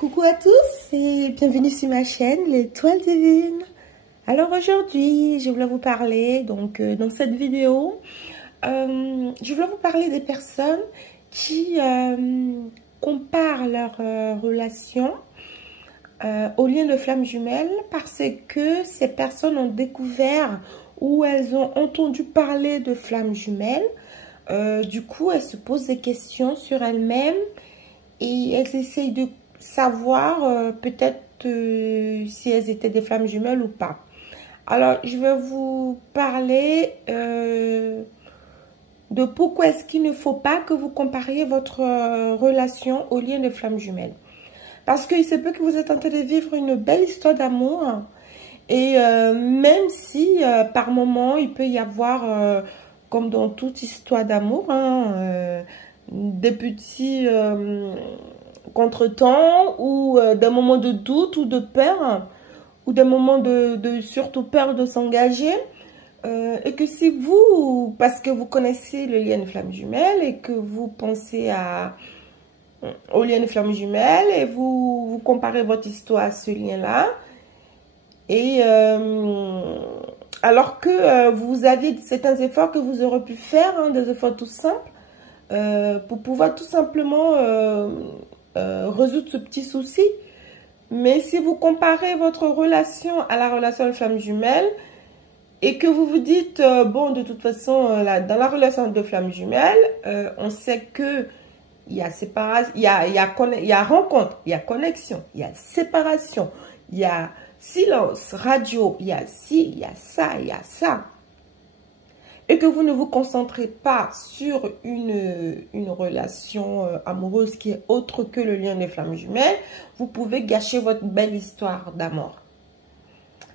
Coucou à tous et bienvenue sur ma chaîne l'Étoile Divine. Alors aujourd'hui je voulais vous parler dans cette vidéo je voulais vous parler des personnes qui comparent leur relation au lien de flamme jumelle parce que ces personnes ont découvert ou elles ont entendu parler de flamme jumelle. Du coup elles se posent des questions sur elles-mêmes et elles essayent de savoir peut-être si elles étaient des flammes jumelles ou pas. Alors, je vais vous parler de pourquoi est-ce qu'il ne faut pas que vous compariez votre relation au lien de flammes jumelles. Parce qu'il se peut que vous êtes en train de vivre une belle histoire d'amour et même si par moment il peut y avoir, comme dans toute histoire d'amour, des petits contretemps ou des moments de doute ou de peur ou des moments de surtout peur de s'engager et que si vous, parce que vous connaissez le lien de flamme jumelle et que vous pensez au lien de flamme jumelle et vous comparez votre histoire à ce lien là et alors que vous aviez certains efforts que vous aurez pu faire, des efforts tout simples pour pouvoir tout simplement résoudre ce petit souci. Mais si vous comparez votre relation à la relation de flamme jumelle et que vous vous dites, bon, de toute façon, dans la relation de flamme jumelle, on sait que il y a séparation, il y a rencontre, il y a connexion, il y a séparation, il y a silence, radio, il y a ci, il y a ça, il y a ça. Et que vous ne vous concentrez pas sur une relation amoureuse qui est autre que le lien des flammes jumelles, vous pouvez gâcher votre belle histoire d'amour.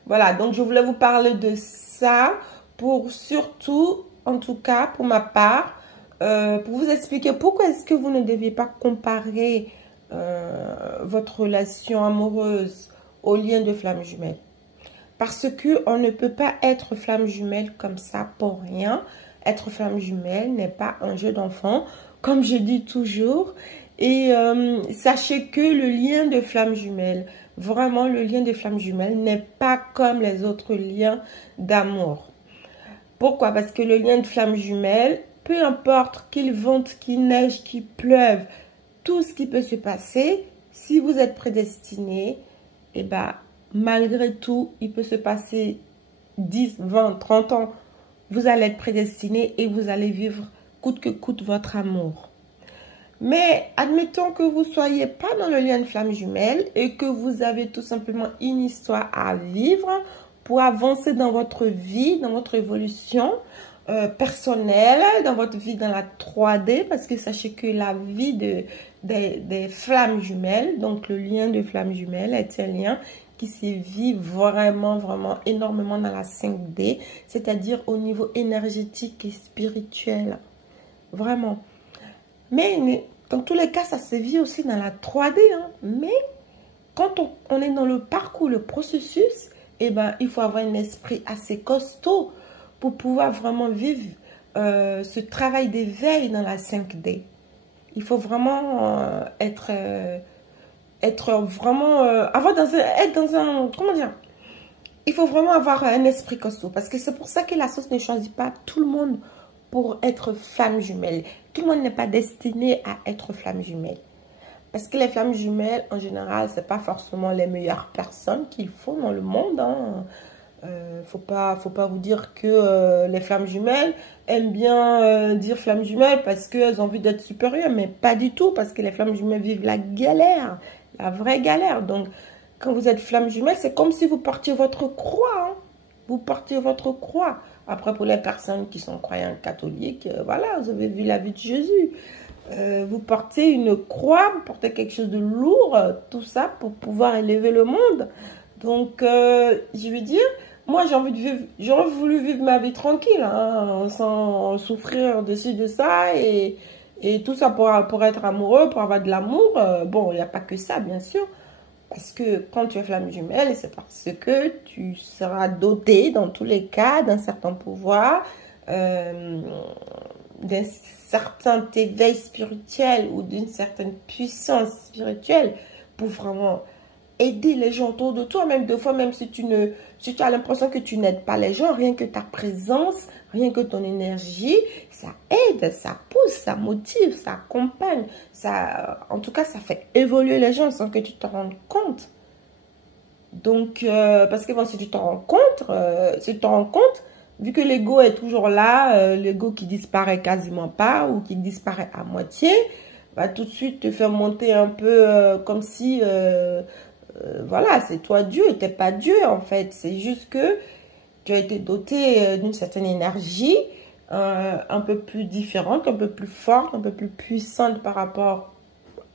Voilà, donc je voulais vous parler de ça pour surtout, en tout cas pour ma part, pour vous expliquer pourquoi est-ce que vous ne deviez pas comparer votre relation amoureuse au lien de flammes jumelles. Parce qu'on ne peut pas être flamme jumelle comme ça pour rien. Être flamme jumelle n'est pas un jeu d'enfant, comme je dis toujours. Et sachez que le lien de flamme jumelle, vraiment le lien de flamme jumelle n'est pas comme les autres liens d'amour. Pourquoi? Parce que le lien de flamme jumelle, peu importe qu'il vente, qu'il neige, qu'il pleuve, tout ce qui peut se passer, si vous êtes prédestiné, eh ben, malgré tout, il peut se passer 10, 20, 30 ans. Vous allez être prédestiné et vous allez vivre coûte que coûte votre amour. Mais admettons que vous ne soyez pas dans le lien de flamme jumelle et que vous avez tout simplement une histoire à vivre pour avancer dans votre vie, dans votre évolution personnelle, dans votre vie dans la 3D. Parce que sachez que la vie des flammes jumelles, donc le lien de flamme jumelle est un lien qui se vit vraiment, vraiment énormément dans la 5D, c'est-à-dire au niveau énergétique et spirituel. Vraiment. Mais dans tous les cas, ça se vit aussi dans la 3D. Mais quand on est dans le parcours, le processus, eh ben, il faut avoir un esprit assez costaud pour pouvoir vraiment vivre ce travail d'éveil dans la 5D. Il faut vraiment être vraiment être dans un comment dire, il faut vraiment avoir un esprit costaud parce que c'est pour ça que la sauce ne choisit pas tout le monde pour être flamme jumelle. Tout le monde n'est pas destiné à être flamme jumelle parce que les flammes jumelles en général c'est pas forcément les meilleures personnes qu'il faut dans le monde. Faut pas vous dire que les flammes jumelles aiment bien dire flammes jumelles parce qu'elles ont envie d'être supérieures, mais pas du tout, parce que les flammes jumelles vivent la galère, la vraie galère. Donc quand vous êtes flamme jumelle, c'est comme si vous portiez votre croix, vous portez votre croix. Après, pour les personnes qui sont croyantes catholiques, voilà, vous avez vu la vie de Jésus, vous portez une croix, vous portez quelque chose de lourd, tout ça pour pouvoir élever le monde. Donc je veux dire, moi j'ai envie de vivre, j'aurais voulu vivre ma vie tranquille, sans souffrir de ci, de ça, et tout ça pour être amoureux, pour avoir de l'amour. Bon, il n'y a pas que ça, bien sûr, parce que quand tu es flamme jumelle, c'est parce que tu seras doté, dans tous les cas, d'un certain pouvoir, d'un certain éveil spirituel ou d'une certaine puissance spirituelle pour vraiment aider les gens autour de toi. Même des fois, même si tu as l'impression que tu n'aides pas les gens, rien que ta présence, rien que ton énergie, ça aide, ça pousse, ça motive, ça accompagne. En tout cas, ça fait évoluer les gens sans que tu te rendes compte. Donc, parce que bon, si tu te rends compte, vu que l'ego est toujours là, l'ego qui disparaît quasiment pas ou qui disparaît à moitié, va tout de suite te faire monter un peu comme si, voilà, c'est toi Dieu, t'es pas Dieu en fait. C'est juste que tu as été doté d'une certaine énergie un peu plus différente, un peu plus forte, un peu plus puissante par rapport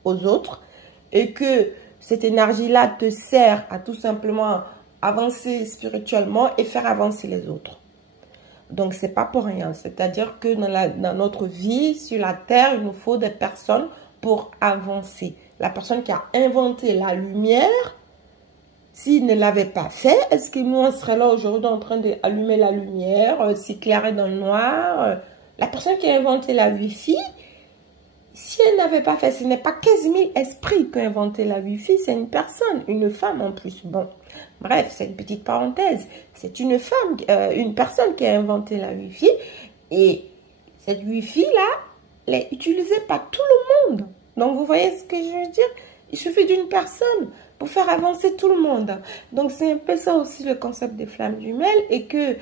aux autres et que cette énergie-là te sert à tout simplement avancer spirituellement et faire avancer les autres. Donc, c'est pas pour rien. C'est-à-dire que dans notre vie, sur la Terre, il nous faut des personnes pour avancer. La personne qui a inventé la lumière, s'il ne l'avait pas fait, est-ce que nous, on serait là aujourd'hui en train d'allumer la lumière, s'éclairer dans le noir? La personne qui a inventé la Wi-Fi, si elle n'avait pas fait, ce n'est pas 15 000 esprits qui ont inventé la Wi-Fi, c'est une personne, une femme en plus. Bon, bref, c'est une petite parenthèse. C'est une femme, une personne qui a inventé la Wi-Fi. Et cette Wi-Fi-là, elle est utilisée par tout le monde. Donc, vous voyez ce que je veux dire? Il suffit d'une personne pour faire avancer tout le monde. Donc, c'est un peu ça aussi le concept des flammes jumelles. Et que...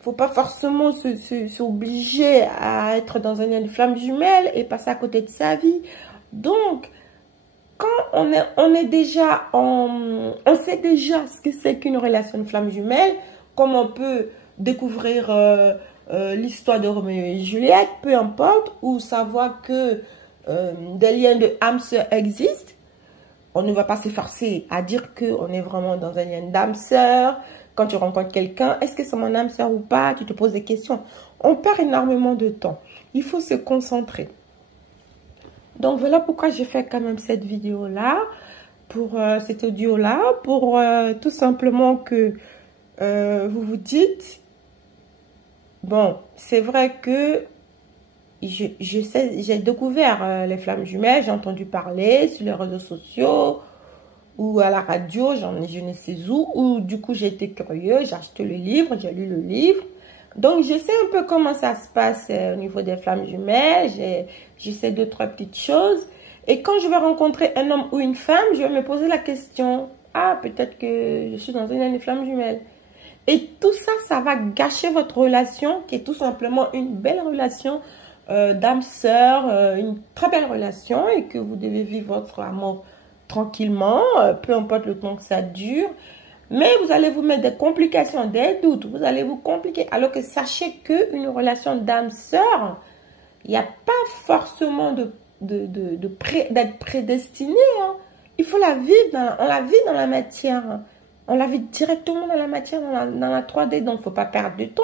faut pas forcément s'obliger à être dans un lien de flamme jumelle et passer à côté de sa vie. Donc, quand on est déjà on sait déjà ce que c'est qu'une relation de flamme jumelle, comme on peut découvrir l'histoire de Roméo et Juliette, peu importe, ou savoir que des liens de âme sœur existent, on ne va pas s'efforcer à dire qu'on est vraiment dans un lien d'âme sœur. Quand tu rencontres quelqu'un, est-ce que c'est mon âme sœur ou pas? Tu te poses des questions. On perd énormément de temps. Il faut se concentrer. Donc, voilà pourquoi j'ai fait quand même cette vidéo-là, pour cet audio-là, pour tout simplement que vous vous dites, bon, c'est vrai que j'ai découvert les flammes jumelles, j'ai entendu parler sur les réseaux sociaux, ou à la radio, je ne sais où, ou du coup j'ai été curieux, j'ai acheté le livre, j'ai lu le livre. Donc je sais un peu comment ça se passe au niveau des flammes jumelles, je sais 2-3 petites choses. Et quand je vais rencontrer un homme ou une femme, je vais me poser la question, ah peut-être que je suis dans une flamme jumelle. Et tout ça, ça va gâcher votre relation, qui est tout simplement une belle relation d'âme sœur, une très belle relation, et que vous devez vivre votre amour tranquillement, peu importe le temps que ça dure. Mais vous allez vous mettre des complications, des doutes, vous allez vous compliquer. Alors que sachez qu'une relation d'âme sœur, il n'y a pas forcément d'être prédestiné. Hein. Il faut la vivre, on la vit dans la matière. Hein. On la vit directement dans la matière, dans la 3D. Donc, il ne faut pas perdre de temps.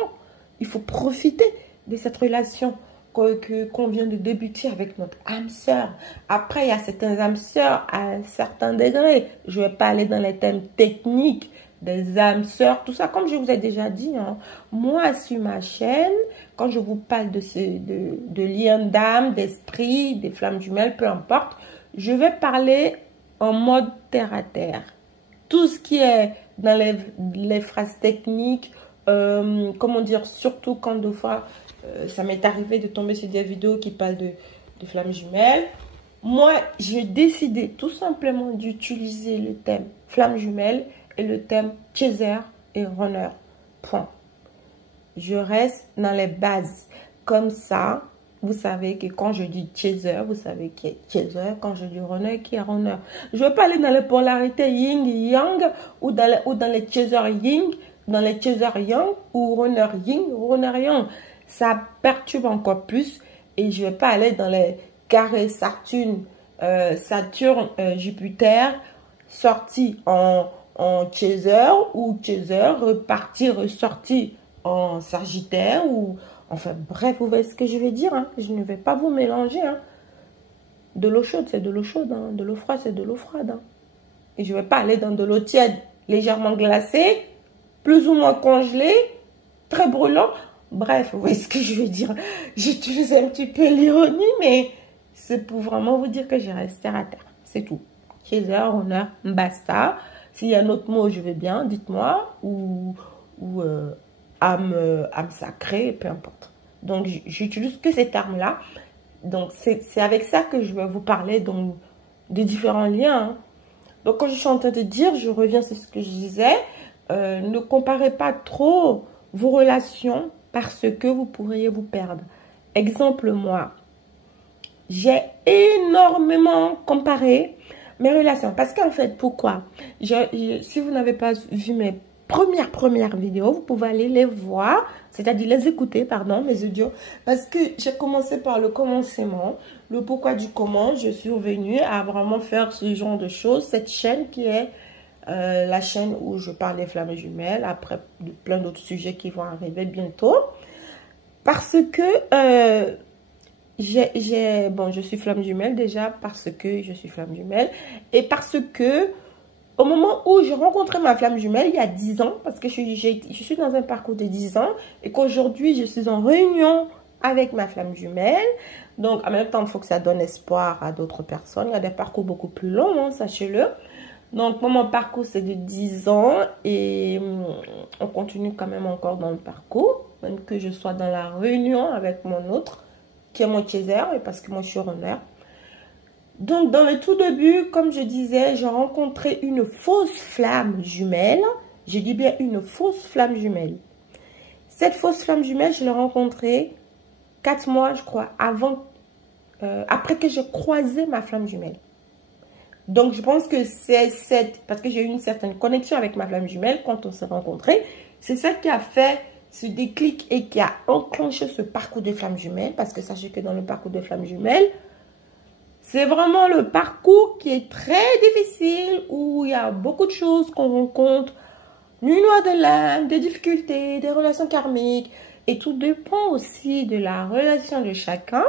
Il faut profiter de cette relation qu'on vient de débuter avec notre âme sœur. Après, il y a certaines âmes sœurs à un certain degré. Je ne vais pas aller dans les thèmes techniques des âmes sœurs, tout ça. Comme je vous ai déjà dit, hein, moi, sur ma chaîne, quand je vous parle de liens d'âme, d'esprit, des flammes jumelles, peu importe, je vais parler en mode terre à terre. Tout ce qui est dans les phrases techniques, comment dire, surtout quand deux fois... ça m'est arrivé de tomber sur des vidéos qui parlent de flammes jumelles. Moi, j'ai décidé tout simplement d'utiliser le thème flammes jumelles et le thème chaser et runner. Point. Je reste dans les bases. Comme ça, vous savez que quand je dis chaser, vous savez qui est chaser. Quand je dis runner, qui est runner. Je ne vais pas aller dans les polarités yin et yang ou dans les chaser yin, dans les chaser yang ou runner yin, runner yang. Ça perturbe encore plus et je ne vais pas aller dans les carrés Saturne, Jupiter, sorti en chaser ou chaser, reparti, ressorti en Sagittaire ou enfin bref, vous voyez ce que je veux dire. Hein? Je ne vais pas vous mélanger. Hein? De l'eau chaude, c'est de l'eau chaude. Hein? De l'eau froide, c'est de l'eau froide. Hein? Et je ne vais pas aller dans de l'eau tiède, légèrement glacée, plus ou moins congelée, très brûlant. Bref, vous voyez ce que je veux dire. J'utilise un petit peu l'ironie, mais c'est pour vraiment vous dire que je reste terre à terre. c'est tout. César, honneur, basta. S'il y a un autre mot, je veux bien, dites-moi. Ou âme sacrée, peu importe. Donc, j'utilise que ces termes-là. Donc, c'est avec ça que je vais vous parler donc, des différents liens. Hein. Donc, quand je suis en train de dire, je reviens sur ce que je disais, ne comparez pas trop vos relations parce que vous pourriez vous perdre. Exemple, moi, j'ai énormément comparé mes relations. Parce qu'en fait, pourquoi? Si vous n'avez pas vu mes premières vidéos, vous pouvez aller les voir, c'est-à-dire les écouter, pardon, mes audios. Parce que j'ai commencé par le commencement, le pourquoi du comment. Je suis revenue à vraiment faire ce genre de choses. Cette chaîne qui est la chaîne où je parle des flammes jumelles, après de plein d'autres sujets qui vont arriver bientôt. Parce que... je suis flamme jumelle déjà parce que je suis flamme jumelle et parce que au moment où j'ai rencontré ma flamme jumelle il y a 10 ans, parce que je suis dans un parcours de 10 ans et qu'aujourd'hui je suis en réunion avec ma flamme jumelle, donc en même temps il faut que ça donne espoir à d'autres personnes. Il y a des parcours beaucoup plus longs, hein, sachez-le. Donc moi, mon parcours c'est de 10 ans et on continue quand même encore dans le parcours, même que je sois dans la réunion avec mon autre qui est mon César, et parce que moi je suis honneur. Donc dans le tout début, comme je disais, j'ai rencontré une fausse flamme jumelle. Je dis bien une fausse flamme jumelle. Cette fausse flamme jumelle, je l'ai rencontrée 4 mois, je crois, après que j'ai croisé ma flamme jumelle. Donc je pense que c'est parce que j'ai eu une certaine connexion avec ma flamme jumelle quand on s'est rencontrés. C'est ça qui a fait ce déclic et qui a enclenché ce parcours de flammes jumelles, parce que sachez que dans le parcours de flammes jumelles, c'est vraiment le parcours qui est très difficile, où il y a beaucoup de choses qu'on rencontre, nuit noire de l'âme, des difficultés, des relations karmiques, et tout dépend aussi de la relation de chacun,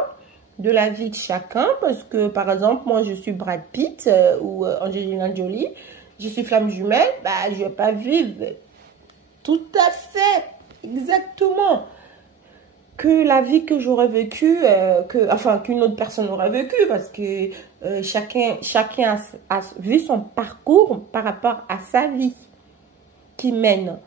de la vie de chacun, parce que par exemple, moi je suis Brad Pitt ou Angelina Jolie, je suis flamme jumelle, bah, je ne vais pas vivre tout à fait exactement que la vie que j'aurais vécue, qu'une autre personne aurait vécue, parce que chacun a vu son parcours par rapport à sa vie qui mène.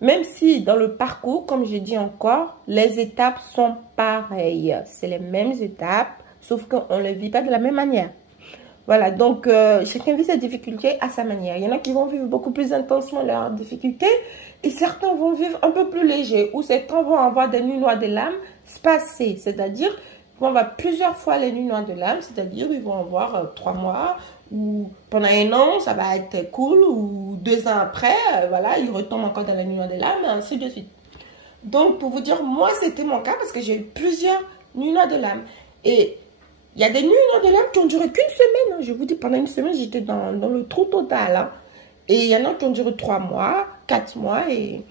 Même si dans le parcours, comme j'ai dit encore, les étapes sont pareilles. C'est les mêmes étapes, sauf qu'on ne les vit pas de la même manière. Voilà, donc chacun vit ses difficultés à sa manière. Il y en a qui vont vivre beaucoup plus intensement leurs difficultés et certains vont vivre un peu plus léger, ou certains vont avoir des nuits noires de l'âme spacées, c'est-à-dire ils vont avoir plusieurs fois les nuits noires de l'âme, c'est-à-dire ils vont avoir 3 mois ou pendant 1 an, ça va être cool, ou 2 ans après, voilà, ils retombent encore dans la nuit noire de l'âme, et ainsi de suite. Donc, pour vous dire, moi, c'était mon cas parce que j'ai eu plusieurs nuits noires de l'âme. Et il y a des nuits noires de l'âme qui ont duré qu'une semaine. Hein. Je vous dis, pendant une semaine, j'étais dans le trou total. Hein. Et il y en a qui ont duré 3 mois, 4 mois. Et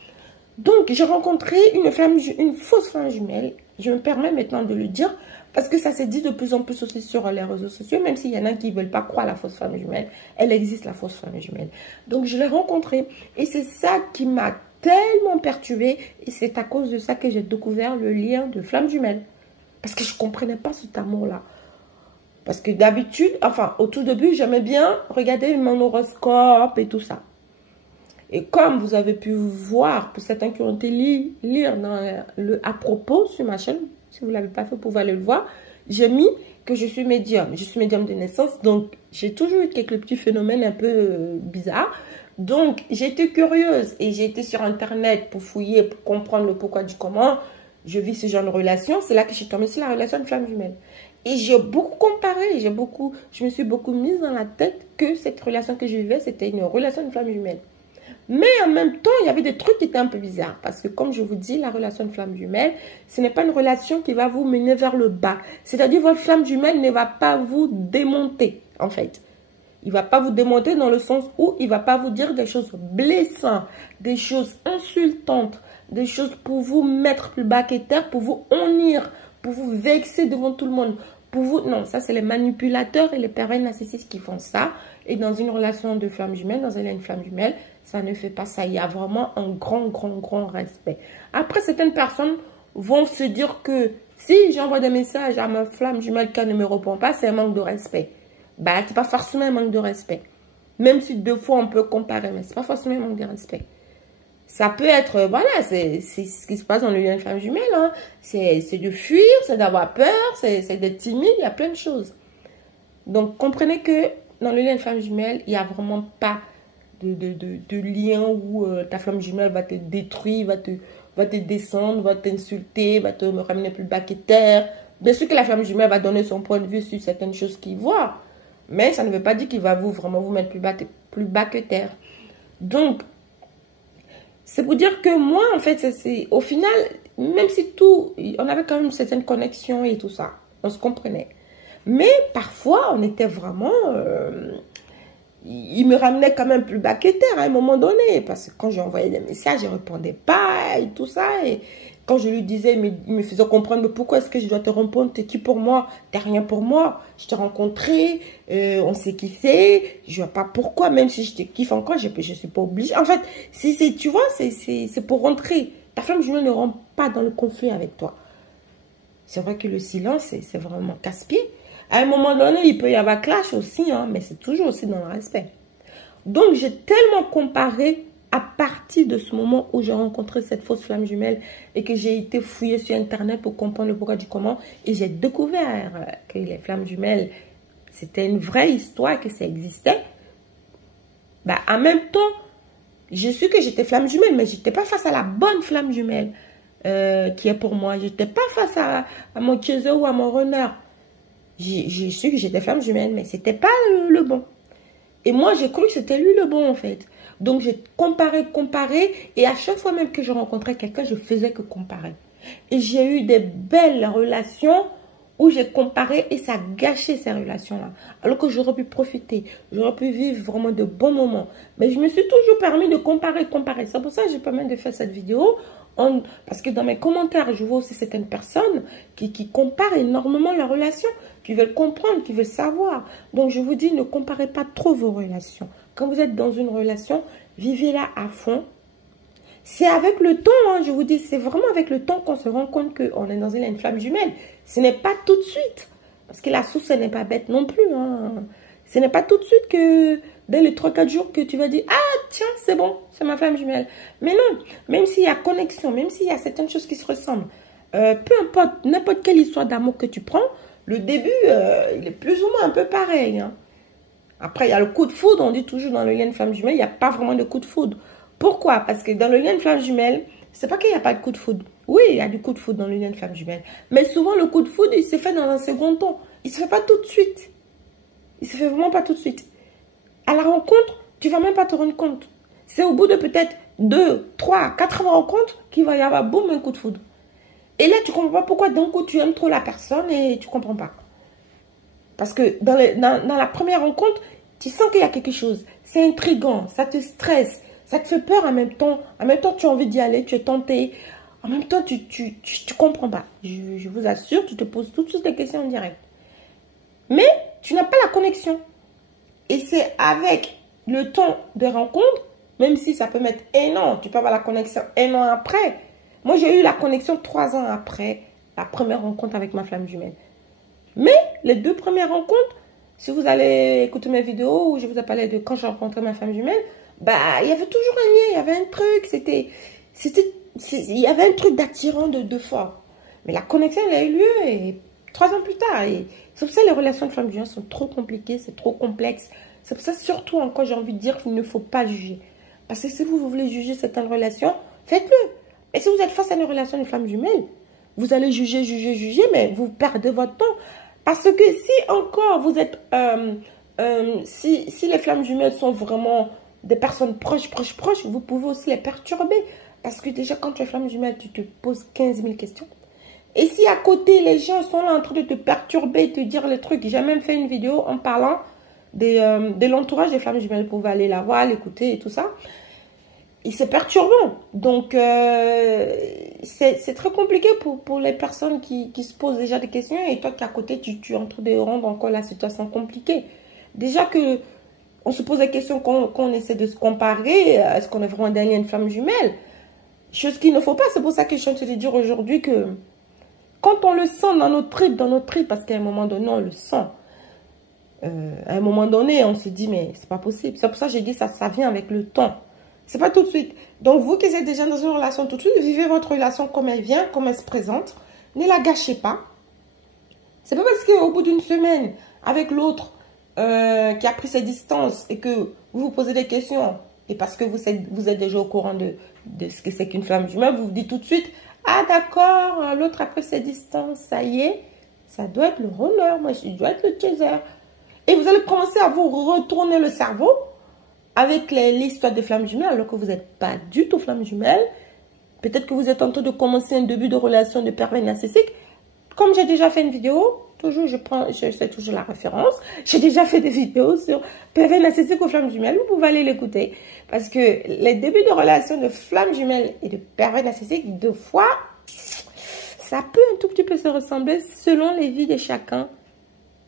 donc, j'ai rencontré une fausse flamme jumelle. Je me permets maintenant de le dire parce que ça s'est dit de plus en plus aussi sur les réseaux sociaux, même s'il y en a qui ne veulent pas croire à la fausse flamme jumelle. Elle existe, la fausse flamme jumelle. Donc, je l'ai rencontrée. Et c'est ça qui m'a tellement perturbée. Et c'est à cause de ça que j'ai découvert le lien de flamme jumelle. Parce que je ne comprenais pas cet amour-là. Parce que d'habitude, enfin, au tout début, j'aimais bien regarder mon horoscope et tout ça. Et comme vous avez pu voir, pour certains qui ont été lire dans à propos sur ma chaîne, si vous ne l'avez pas fait, vous pouvez aller le voir, j'ai mis que je suis médium. Je suis médium de naissance, donc j'ai toujours eu quelques petits phénomènes un peu bizarres. Donc, j'ai été curieuse et j'ai été sur Internet pour fouiller, pour comprendre le pourquoi du comment je vis ce genre de relation. C'est là que je suis tombée sur la relation de flamme jumelle. Et j'ai beaucoup comparé, je me suis beaucoup mise dans la tête que cette relation que je vivais, c'était une relation de flamme jumelle. Mais en même temps, il y avait des trucs qui étaient un peu bizarres. Parce que comme je vous dis, la relation de flamme jumelle, ce n'est pas une relation qui va vous mener vers le bas. C'est-à-dire votre flamme jumelle ne va pas vous démonter, en fait. Il ne va pas vous démonter dans le sens où il ne va pas vous dire des choses blessantes, des choses insultantes, des choses pour vous mettre plus bas que terre, pour vous honnir, pour vous vexer devant tout le monde. Pour vous, non, ça c'est les manipulateurs et les pervers narcissistes qui font ça. Et dans une relation de flamme jumelle, dans une flamme jumelle, ça ne fait pas ça. Il y a vraiment un grand respect. Après, certaines personnes vont se dire que si j'envoie des messages à ma flamme jumelle qu'elle ne me répond pas, c'est un manque de respect. bah, c'est pas forcément un manque de respect. Même si deux fois on peut comparer, mais c'est pas forcément un manque de respect. Ça peut être, voilà, c'est ce qui se passe dans le lien femme jumelle. Hein. C'est de fuir, c'est d'avoir peur, c'est d'être timide, il y a plein de choses. Donc, comprenez que dans le lien femme jumelle, il n'y a vraiment pas de lien où ta flamme jumelle va te détruire, va te descendre, va t'insulter, va te ramener plus bas que terre. Bien sûr que la flamme jumelle va donner son point de vue sur certaines choses qu'il voit, mais ça ne veut pas dire qu'il va vraiment vous mettre plus bas que terre. Donc, c'est pour dire que moi, en fait, au final, même si on avait quand même une certaine connexion et tout ça, on se comprenait. Mais parfois, on était vraiment... il me ramenait quand même plus bas que terre à un moment donné. Parce que quand j'envoyais des messages, il ne répondait pas et tout ça. Et quand je lui disais, il me faisait comprendre, mais pourquoi est-ce que je dois te répondre? T'es qui pour moi? T'es rien pour moi. Je t'ai rencontré, on s'est kiffé. Je ne vois pas pourquoi, même si je te kiffe encore, je ne suis pas obligée. En fait, tu vois, c'est pour rentrer. Ta flamme jumelle ne rentre pas dans le conflit avec toi. C'est vrai que le silence, c'est vraiment casse-pied. À un moment donné, il peut y avoir clash aussi, hein, mais c'est toujours aussi dans le respect. Donc, j'ai tellement comparé à partir de ce moment où j'ai rencontré cette fausse flamme jumelle et que j'ai été fouiller sur Internet pour comprendre le pourquoi du comment. Et j'ai découvert que les flammes jumelles, c'était une vraie histoire, que ça existait. Bah, en même temps, je suis que j'étais flamme jumelle, mais je n'étais pas face à la bonne flamme jumelle qui est pour moi. Je n'étais pas face à mon chaser ou à mon runner. J'ai su que j'étais flamme jumelle, mais c'était pas le bon. Et moi, j'ai cru que c'était lui le bon, en fait. Donc, j'ai comparé, et à chaque fois même que je rencontrais quelqu'un, je faisais que comparer. Et j'ai eu des belles relations où j'ai comparé et ça a gâché ces relations-là. Alors que j'aurais pu profiter, j'aurais pu vivre vraiment de bons moments. Mais je me suis toujours permis de comparer. C'est pour ça que j'ai permis de faire cette vidéo. Parce que dans mes commentaires, je vois aussi certaines personnes qui comparent énormément leurs relations, qui veulent comprendre, qui veulent savoir. Donc, je vous dis, ne comparez pas trop vos relations. Quand vous êtes dans une relation, vivez-la à fond. C'est avec le temps, hein, je vous dis, c'est vraiment avec le temps qu'on se rend compte qu'on est dans une flamme jumelle. Ce n'est pas tout de suite. Parce que la source, elle n'est pas bête non plus. Hein. Ce n'est pas tout de suite que, dès les 3-4 jours, que tu vas dire, ah, tiens, c'est bon, c'est ma flamme jumelle. Mais non, même s'il y a connexion, même s'il y a certaines choses qui se ressemblent, peu importe, n'importe quelle histoire d'amour que tu prends, le début, il est plus ou moins un peu pareil. Hein. Après, il y a le coup de foudre. On dit toujours dans le lien de flamme jumelle, il n'y a pas vraiment de coup de foudre. Pourquoi? Parce que dans le lien de flamme jumelle, c'est pas qu'il n'y a pas de coup de foudre. Oui, il y a du coup de foudre dans le lien de flamme jumelle. Mais souvent, le coup de foudre, il se fait dans un second temps. Il ne se fait pas tout de suite. Il ne se fait vraiment pas tout de suite. À la rencontre, tu ne vas même pas te rendre compte. C'est au bout de peut-être 2, 3, 4 rencontres qu'il va y avoir, boum, un coup de foudre. Et là, tu ne comprends pas pourquoi d'un coup, tu aimes trop la personne et tu ne comprends pas. Parce que dans la première rencontre, tu sens qu'il y a quelque chose. C'est intriguant, ça te stresse, ça te fait peur en même temps. En même temps, tu as envie d'y aller, tu es tenté. En même temps, tu ne comprends pas. Je vous assure, tu te poses tout de suite des questions en direct. Mais tu n'as pas la connexion. Et c'est avec le temps de rencontre, même si ça peut mettre 1 an, tu peux avoir la connexion 1 an après. Moi, j'ai eu la connexion 3 ans après la première rencontre avec ma flamme jumelle. Mais les 2 premières rencontres, si vous allez écouter mes vidéos où je vous ai parlé de quand j'ai rencontré ma femme jumelle, bah, il y avait toujours un lien, il y avait un truc, il y avait un truc d'attirant de fort. Mais la connexion, elle a eu lieu et 3 ans plus tard. C'est pour ça que les relations de femme jumelle sont trop compliquées, c'est trop complexe. C'est pour ça, surtout encore, j'ai envie de dire qu'il ne faut pas juger. Parce que si vous voulez juger certaines relations, faites-le. Et si vous êtes face à une relation de femme jumelle, vous allez juger, mais vous perdez votre temps. Parce que si encore vous êtes, si les flammes jumelles sont vraiment des personnes proches, vous pouvez aussi les perturber. Parce que déjà, quand tu es flamme jumelle, tu te poses 15 000 questions. Et si à côté, les gens sont là en train de te perturber, te dire les trucs. J'ai même fait une vidéo en parlant de l'entourage des flammes jumelles. Vous pouvez aller la voir, l'écouter et tout ça. Et c'est perturbant. Donc, c'est très compliqué pour les personnes qui se posent déjà des questions. Et toi qui à côté, tu es en train de rendre encore la situation compliquée. Déjà que on se pose des questions qu'on essaie de se comparer. Est-ce qu'on est vraiment derrière une flamme jumelle? Chose qu'il ne faut pas. C'est pour ça que je suis en train de dire aujourd'hui que quand on le sent dans nos tripes, parce qu'à un moment donné, on le sent. À un moment donné, on se dit, mais c'est pas possible. C'est pour ça que j'ai dit ça vient avec le temps. C'est pas tout de suite. Donc, vous qui êtes déjà dans une relation tout de suite, vivez votre relation comme elle vient, comme elle se présente. Ne la gâchez pas. C'est pas parce qu'au bout d'une semaine, avec l'autre qui a pris ses distances et que vous vous posez des questions, et parce que vous êtes déjà au courant de ce que c'est qu'une flamme jumelle, vous vous dites tout de suite, ah d'accord, l'autre a pris ses distances, ça y est, ça doit être le runner, moi je dois être le chaser. Et vous allez commencer à vous retourner le cerveau avec l'histoire des flammes jumelles, alors que vous n'êtes pas du tout flamme jumelle. Peut-être que vous êtes en train de commencer un début de relation de pervers narcissique. Comme j'ai déjà fait une vidéo, toujours je sais toujours la référence. J'ai déjà fait des vidéos sur pervers narcissique ou flammes jumelles. Vous pouvez aller l'écouter. Parce que les débuts de relation de flammes jumelles et de pervers narcissique, deux fois, ça peut un tout petit peu se ressembler selon les vies de chacun.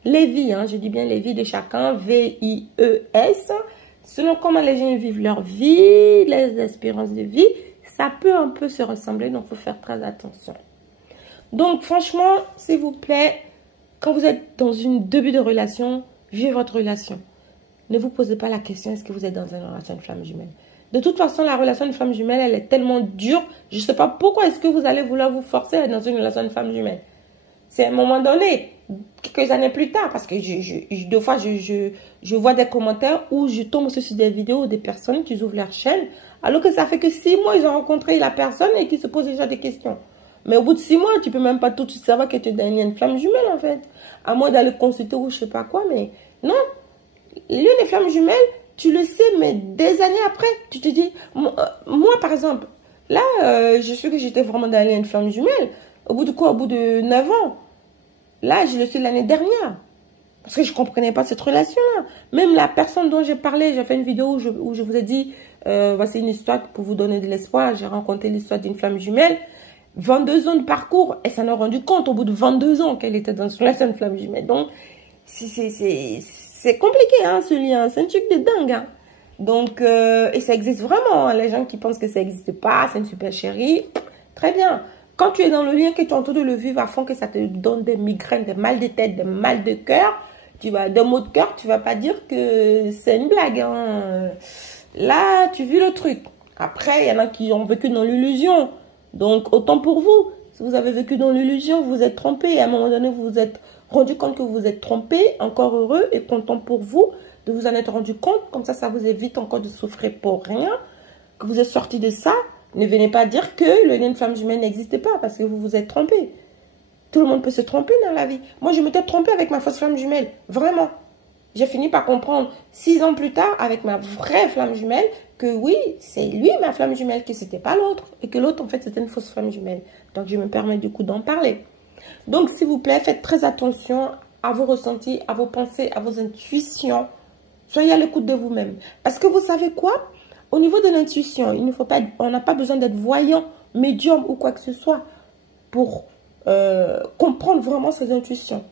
Les vies, hein, je dis bien les vies de chacun, V-I-E-S. Selon comment les gens vivent leur vie, les espérances de vie, ça peut un peu se ressembler, donc il faut faire très attention. Donc franchement, s'il vous plaît, quand vous êtes dans une début de relation, vivez votre relation. Ne vous posez pas la question, est-ce que vous êtes dans une relation de flamme jumelle? De toute façon, la relation de flamme jumelle, elle est tellement dure, je ne sais pas pourquoi est-ce que vous allez vouloir vous forcer à être dans une relation de flamme jumelle. C'est à un moment donné, quelques années plus tard, parce que deux fois, je vois des commentaires où je tombe sur des vidéos des personnes qui ouvrent leur chaîne, alors que ça fait que 6 mois, ils ont rencontré la personne et qui se posent déjà des questions. Mais au bout de 6 mois, tu peux même pas tout de suite savoir que tu es dans une flamme jumelle, en fait. À moins d'aller consulter ou je sais pas quoi, mais non. L'une des flammes jumelles, tu le sais, mais des années après, tu te dis, moi par exemple, là, je sais que j'étais vraiment dans une flamme jumelle. Au bout de quoi? Au bout de 9 ans. Là, je le suis l'année dernière. Parce que je ne comprenais pas cette relation-là. Même la personne dont j'ai parlé, j'ai fait une vidéo où je vous ai dit, voici une histoire pour vous donner de l'espoir. J'ai rencontré l'histoire d'une flamme jumelle. 22 ans de parcours. Et ça s'en a rendu compte au bout de 22 ans qu'elle était dans une relation de flamme jumelle. Donc, c'est compliqué, hein, ce lien. C'est un truc de dingue, hein. Donc, et ça existe vraiment. Hein. Les gens qui pensent que ça n'existe pas, c'est une super chérie. Très bien. Quand tu es dans le lien, que tu es en train de le vivre à fond, que ça te donne des migraines, des mal de tête, des mal de cœur, des maux de cœur, tu ne vas pas dire que c'est une blague. Hein. Là, tu vis le truc. Après, il y en a qui ont vécu dans l'illusion. Donc, autant pour vous. Si vous avez vécu dans l'illusion, vous vous êtes trompé. Et à un moment donné, vous vous êtes rendu compte que vous vous êtes trompé. Encore heureux et content pour vous de vous en être rendu compte. Comme ça vous évite encore de souffrir pour rien. Que vous êtes sorti de ça. Ne venez pas dire que le lien de flamme jumelle n'existe pas parce que vous vous êtes trompé. Tout le monde peut se tromper dans la vie. Moi, je m'étais trompée avec ma fausse flamme jumelle. Vraiment. J'ai fini par comprendre 6 ans plus tard avec ma vraie flamme jumelle que oui, c'est lui ma flamme jumelle, que c'était pas l'autre. Et que l'autre, en fait, c'était une fausse flamme jumelle. Donc, je me permets du coup d'en parler. Donc, s'il vous plaît, faites très attention à vos ressentis, à vos pensées, à vos intuitions. Soyez à l'écoute de vous-même. Parce que vous savez quoi? Au niveau de l'intuition, il ne faut pas, on n'a pas besoin d'être voyant, médium ou quoi que ce soit pour comprendre vraiment ses intuitions.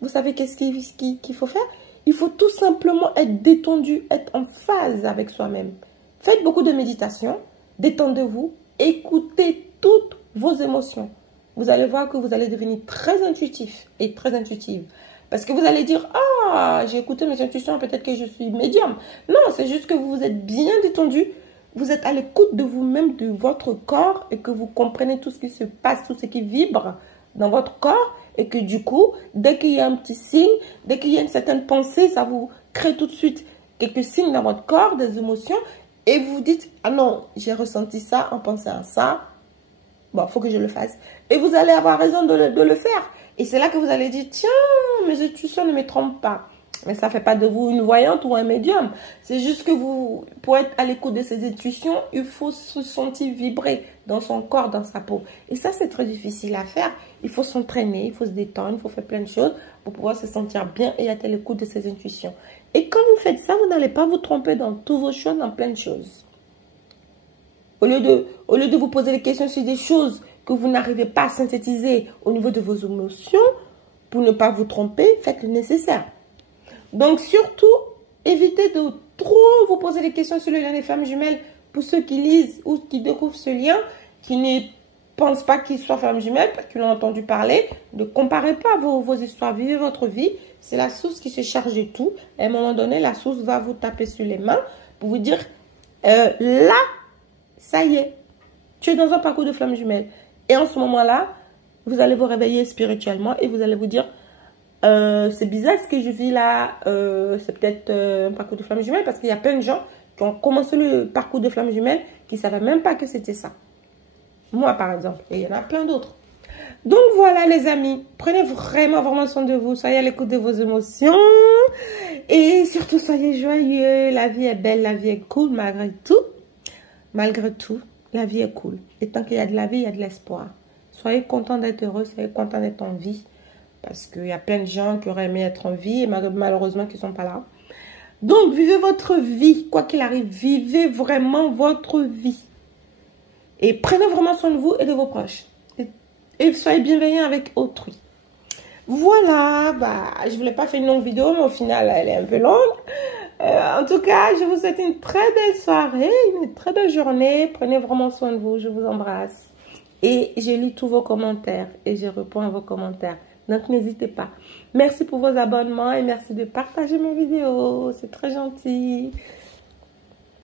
Vous savez qu'est-ce qu'il faut faire? Il faut tout simplement être détendu, être en phase avec soi-même. Faites beaucoup de méditation, détendez-vous, écoutez toutes vos émotions. Vous allez voir que vous allez devenir très intuitif et très intuitive. Parce que vous allez dire, ah, j'ai écouté mes intuitions, peut-être que je suis médium. Non, c'est juste que vous vous êtes bien détendu. Vous êtes à l'écoute de vous-même, de votre corps et que vous comprenez tout ce qui se passe, tout ce qui vibre dans votre corps. Et que du coup, dès qu'il y a un petit signe, dès qu'il y a une certaine pensée, ça vous crée tout de suite quelques signes dans votre corps, des émotions. Et vous vous dites, ah non, j'ai ressenti ça en pensant à ça. Bon, il faut que je le fasse. Et vous allez avoir raison de le faire. Et c'est là que vous allez dire, tiens, mes intuitions ne me trompent pas. Mais ça ne fait pas de vous une voyante ou un médium. C'est juste que vous, pour être à l'écoute de ces intuitions, il faut se sentir vibrer dans son corps, dans sa peau. Et ça, c'est très difficile à faire. Il faut s'entraîner, il faut se détendre, il faut faire plein de choses pour pouvoir se sentir bien et être à l'écoute de ses intuitions. Et quand vous faites ça, vous n'allez pas vous tromper dans tous vos choix, dans plein de choses. Au lieu de vous poser des questions sur des choses que vous n'arrivez pas à synthétiser au niveau de vos émotions, pour ne pas vous tromper, faites le nécessaire. Donc surtout, évitez de trop vous poser des questions sur le lien des flammes jumelles pour ceux qui lisent ou qui découvrent ce lien, qui n'est pensent pas qu'ils soient flammes jumelles parce qu'ils l'ont entendu parler. Ne comparez pas vos histoires. Vivez votre vie. C'est la source qui se charge de tout. Et à un moment donné, la source va vous taper sur les mains pour vous dire, là, ça y est, tu es dans un parcours de flammes jumelles. Et en ce moment-là, vous allez vous réveiller spirituellement et vous allez vous dire, c'est bizarre ce que je vis là, c'est peut-être un parcours de flammes jumelles parce qu'il y a plein de gens qui ont commencé le parcours de flammes jumelles qui ne savaient même pas que c'était ça. Moi, par exemple, et il y en a plein d'autres. Donc voilà les amis, prenez vraiment soin de vous, soyez à l'écoute de vos émotions et surtout soyez joyeux, la vie est belle, la vie est cool malgré tout. Malgré tout, la vie est cool. Et tant qu'il y a de la vie, il y a de l'espoir. Soyez content d'être heureux, soyez content d'être en vie. Parce qu'il y a plein de gens qui auraient aimé être en vie et malheureusement qui ne sont pas là. Donc, vivez votre vie. Quoi qu'il arrive, vivez vraiment votre vie. Et prenez vraiment soin de vous et de vos proches. Et soyez bienveillants avec autrui. Voilà, je ne voulais pas faire une longue vidéo, mais au final, elle est un peu longue. En tout cas, je vous souhaite une très belle soirée, une très belle journée. Prenez vraiment soin de vous, je vous embrasse. Et je lis tous vos commentaires et je réponds à vos commentaires. Donc, n'hésitez pas. Merci pour vos abonnements et merci de partager mes vidéos. C'est très gentil.